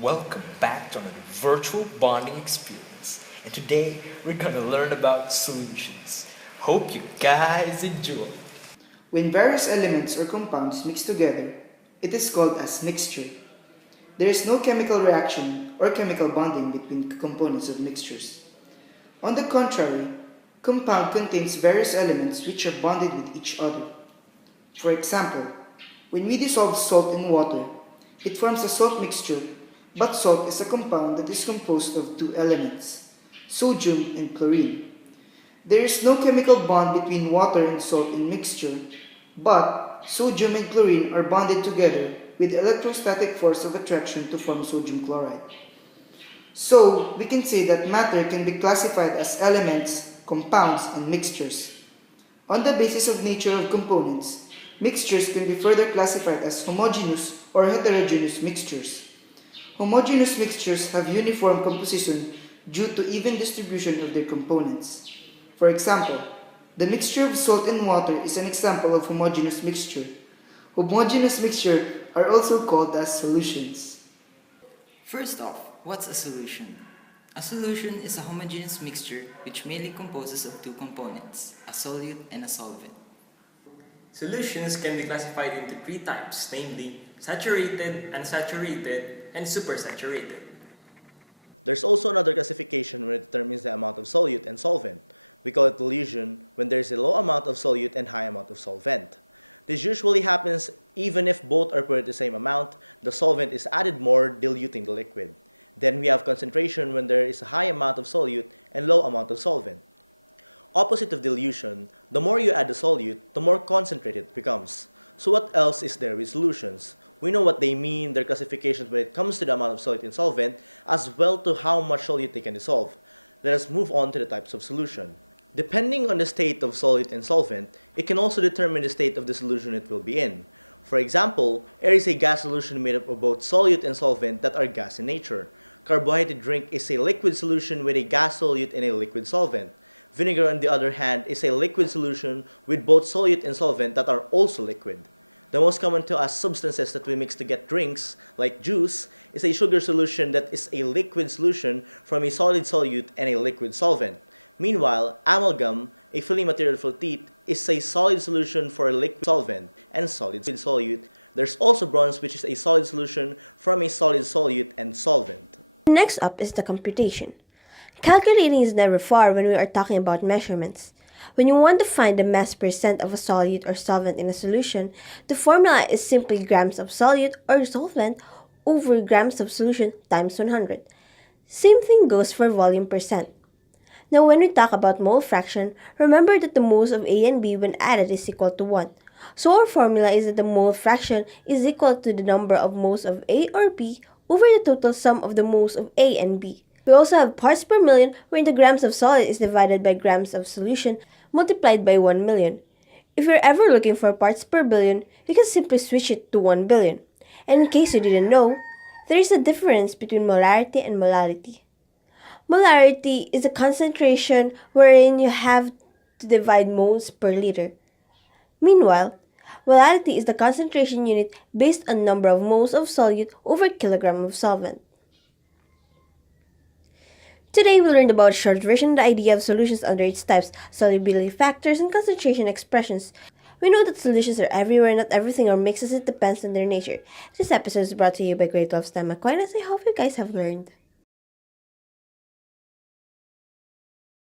Welcome back to another virtual bonding experience. And today we're gonna learn about solutions. Hope you guys enjoy. When various elements or compounds mix together, it is called as mixture. There is no chemical reaction or chemical bonding between components of mixtures. On the contrary, compound contains various elements which are bonded with each other. For example, when we dissolve salt in water, it forms a salt mixture, but salt is a compound that is composed of two elements, sodium and chlorine. There is no chemical bond between water and salt in mixture, but sodium and chlorine are bonded together with electrostatic force of attraction to form sodium chloride. So, we can say that matter can be classified as elements, compounds, and mixtures. On the basis of nature of components, mixtures can be further classified as homogeneous or heterogeneous mixtures. Homogeneous mixtures have uniform composition due to even distribution of their components. For example, the mixture of salt and water is an example of homogeneous mixture. Homogeneous mixture are also called as solutions. First off, what's a solution? A solution is a homogeneous mixture which mainly composes of two components, a solute and a solvent. Solutions can be classified into three types, namely saturated, unsaturated, and supersaturated. There's also another classification where it determines the amount of solute and solvent. We call it dilution when there is a low amount of solute and high amount of solvent. This usually happens even if both are put at the same amount, the solvent is added more, diluting the liquid. Then we have concentration when there is a high amount of solute and low amount of solvent. Opposite of dilution, the more you add the solute, the more concentrated it becomes. So what else is there with solutions? We know what they mean, their classifications when it comes to the amount of solute and solvent, as well to how much solute they can dissolve. Let us move on to the types of solution. Depending on the state of solute and solvent, it can also determine the state of the solution it will be in. For example, air is a gas solution made up of both solute and solvent that are gas in nature. Carbohydrate drink is a liquid solution with a gas solute and a liquid solvent. Vinegar, on the other hand, is a liquid solution with both solute and solvent that are also liquid. The most common to us substances that we mix to get drinks, like juice, is a sugar solution that is a liquid solution from a solid solute and a liquid solvent. Meanwhile, amalgam, a filling material for teeth, is a solid solution for a liquid solvent and solid solute. There's also bronze, which is a solid solution from a solid solute and solvent. Next up is the computation. Calculating is never far when we are talking about measurements. When you want to find the mass percent of a solute or solvent in a solution, the formula is simply grams of solute or solvent over grams of solution times 100. Same thing goes for volume percent. Now when we talk about mole fraction, remember that the moles of A and B when added is equal to 1. So our formula is that the mole fraction is equal to the number of moles of A or B over the total sum of the moles of A and B. We also have parts per million wherein the grams of solid is divided by grams of solution multiplied by 1 million. If you're ever looking for parts per billion, you can simply switch it to 1 billion. And in case you didn't know, there is a difference between molarity and molality. Molarity is a concentration wherein you have to divide moles per liter. Meanwhile, molality is the concentration unit based on number of moles of solute over kilogram of solvent. Today we learned about a short version of the idea of solutions under its types, solubility factors, and concentration expressions. We know that solutions are everywhere, not everything are mixed as it depends on their nature. This episode is brought to you by Great Love STEM Aquinas. I hope you guys have learned.